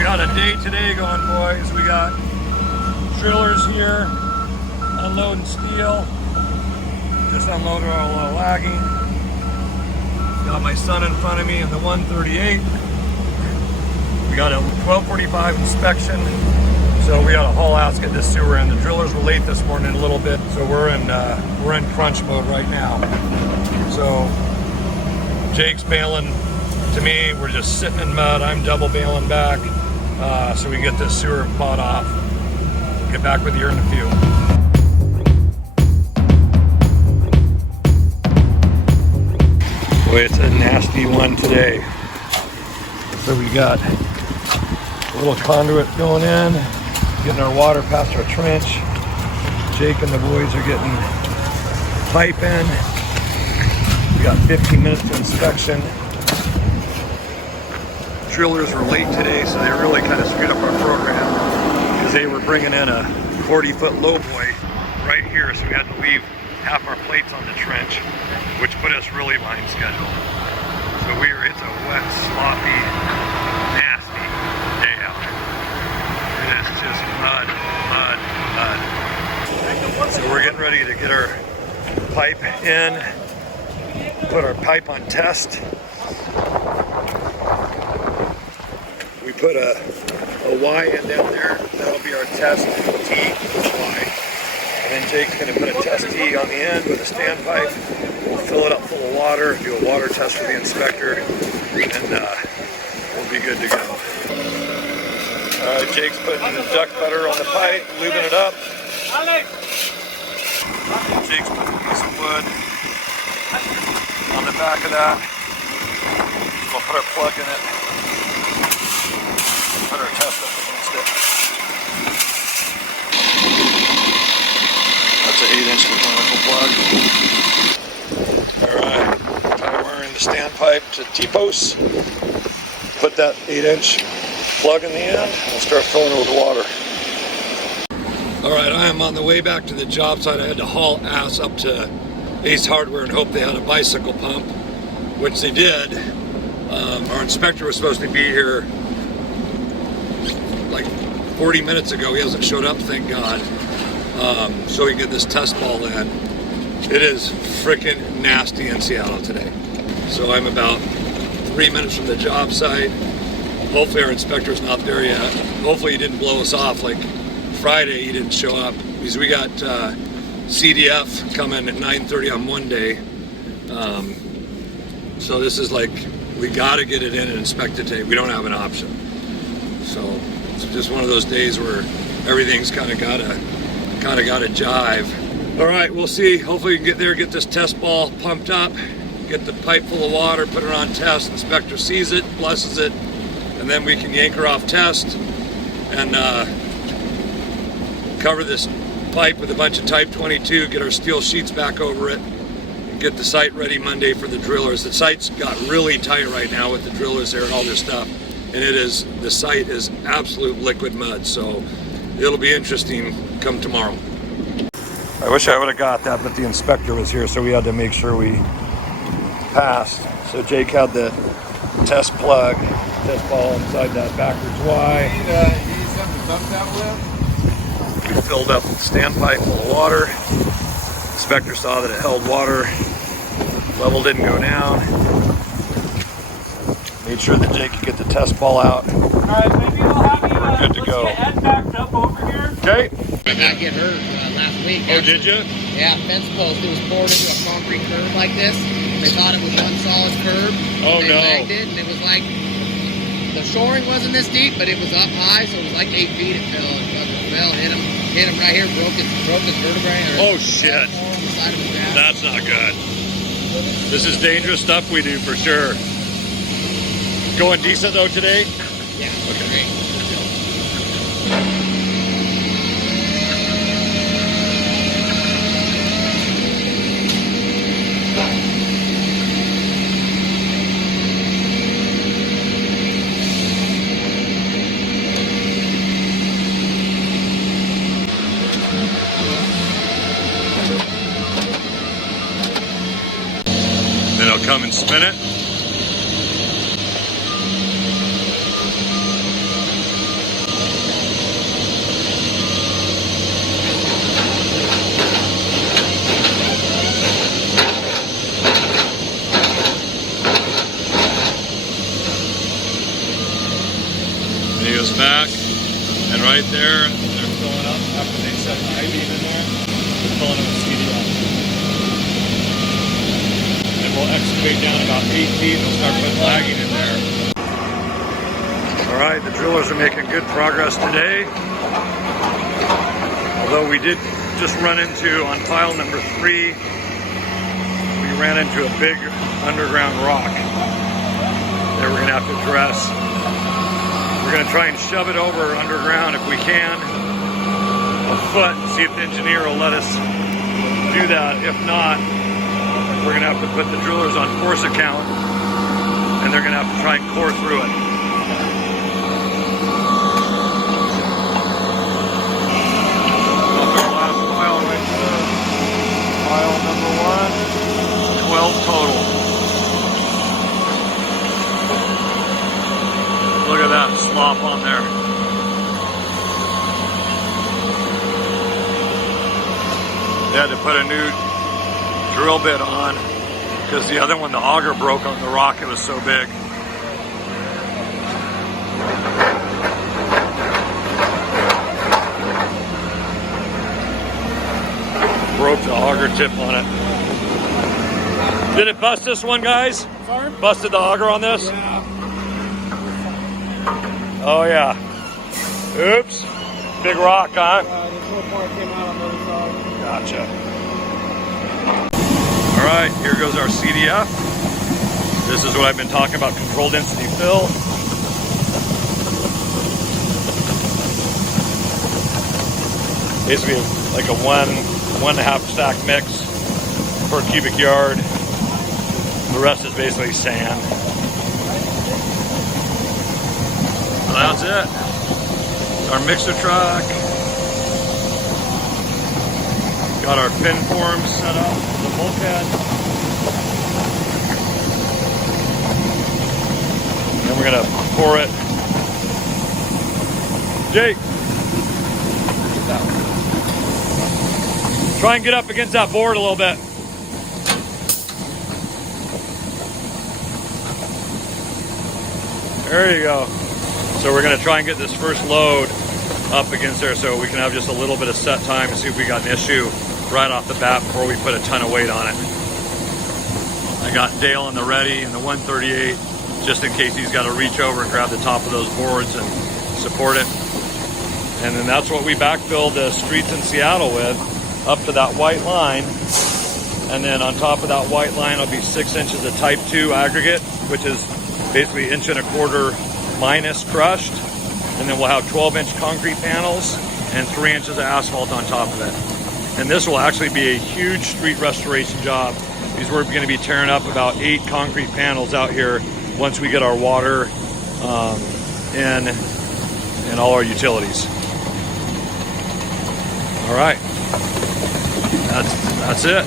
We got a day today going, boys. We got drillers here unloading steel. Just unloaded our little lagging. Got my son in front of me in the 138. We got a 1245 inspection. So we got to haul ass, get this sewer in. The drillers were late this morning a little bit, so we're in crunch mode right now. So Jake's bailing to me. We're just sitting in mud. I'm double bailing back, so we can get this sewer bought off. Get back with you in a few. Boy, it's a nasty one today. So we got a little conduit going in, getting our water past our trench. Jake and the boys are getting pipe in. We got 15 minutes to inspection. Drillers were late today, so they really kind of screwed up our program because they were bringing in a 40-foot lowboy right here, so we had to leave half our plates on the trench, which put us really behind schedule. So it's a wet, sloppy, nasty day out there. It is just mud, mud, mud. So we're getting ready to get our pipe in, put our pipe on test. We put a Y in down there. That'll be our test T Y. And then Jake's going to put a test T on the end with a standpipe. We'll fill it up full of water, do a water test for the inspector, and we'll be good to go. Alright, Jake's putting the duck butter on the pipe, lubing it up. Jake's putting a piece of wood on the back of that. We'll put our plug in it. Put our test up against it. That's an 8-inch mechanical plug. Alright, time wiring the standpipe to T-posts. Put that 8-inch plug in the end and start filling it with water. Alright, I am on the way back to the job site. I had to haul ass up to Ace Hardware and hope they had a bicycle pump, which they did. Our inspector was supposed to be here like 40 minutes ago. He hasn't showed up, thank God. So we can get this test ball in. It is freaking nasty in Seattle today. So I'm about 3 minutes from the job site. Hopefully our inspector's not there yet. Hopefully he didn't blow us off like Friday. He didn't show up because we got CDF coming at 9:30 on Monday. So this is like, we got to get it in and inspect it today. We don't have an option. So it's just one of those days where everything's kind of got to jive. All right, we'll see. Hopefully we can get there, get this test ball pumped up, get the pipe full of water, put it on test. Inspector sees it, blesses it, and then we can yank her off test and cover this pipe with a bunch of Type 22, get our steel sheets back over it, and get the site ready Monday for the drillers. The site's got really tight right now with the drillers there and all this stuff. And the site is absolute liquid mud, so it'll be interesting come tomorrow. I wish I would have got that, but the inspector was here, so we had to make sure we passed. So Jake had the test plug, test ball inside that backwards Y. You need something to dump that with? We filled up the standpipe full of water. Inspector saw that it held water. Level didn't go down. Made sure that Jake could get the test ball out. Alright, maybe we'll have you Good to go. get Ed backed up over here. Okay. I got get hurt last week. Oh, did you? Yeah, fence post. It was poured into a concrete curb like this. They thought it was one solid curb. Oh, they no. bagged it, and it was like, the shoring wasn't this deep, but it was up high, so it was like 8 feet. It fell. It hit him right here, broke his vertebrae. Oh, shit. On the side of his back. That's not good. This is dangerous stuff we do for sure. Going decent though today? Yeah. Okay. Great. Then I'll come and spin it. he goes back, and right there, they're filling up after they set an I-beam in there. They're filling up with CDF. And we'll excavate down about 8 feet and we'll start putting lagging in there. All right, the drillers are making good progress today. Although we did just run into, on pile number 3, we ran into a big underground rock that we're gonna have to address. We're gonna try and shove it over underground if we can, a foot, and see if the engineer will let us do that. If not, we're gonna have to put the drillers on force account, and they're gonna have to try and core through it. Last pile went to pile number 1, 12 total. Look at that slop on there. They had to put a new drill bit on because the other one, the auger, broke on the rock. It was so big. Broke the auger tip on it. Did it bust this one, guys? Sorry? Busted the auger on this? Yeah. Oh yeah. Oops. Big rock, huh? The little part came out on the other side. Gotcha. All right, here goes our CDF. This is what I've been talking about, control density fill. Basically like a 1.5 stack mix per cubic yard. The rest is basically sand. So that's it. Our mixer truck. Got our pin forms set up, the bulkhead. Then we're gonna pour it. Jake, try and get up against that board a little bit. There you go. So we're gonna try and get this first load up against there so we can have just a little bit of set time to see if we got an issue right off the bat before we put a ton of weight on it. I got Dale in the ready and the 138 just in case he's got to reach over and grab the top of those boards and support it. And then that's what we backfilled the streets in Seattle with, up to that white line. And then on top of that white line will be 6 inches of type 2 aggregate, which is basically 1.25 inches minus crushed. And then we'll have 12-inch concrete panels and 3 inches of asphalt on top of it. And this will actually be a huge street restoration job because we're going to be tearing up about 8 concrete panels out here once we get our water in and all our utilities. All right, that's it.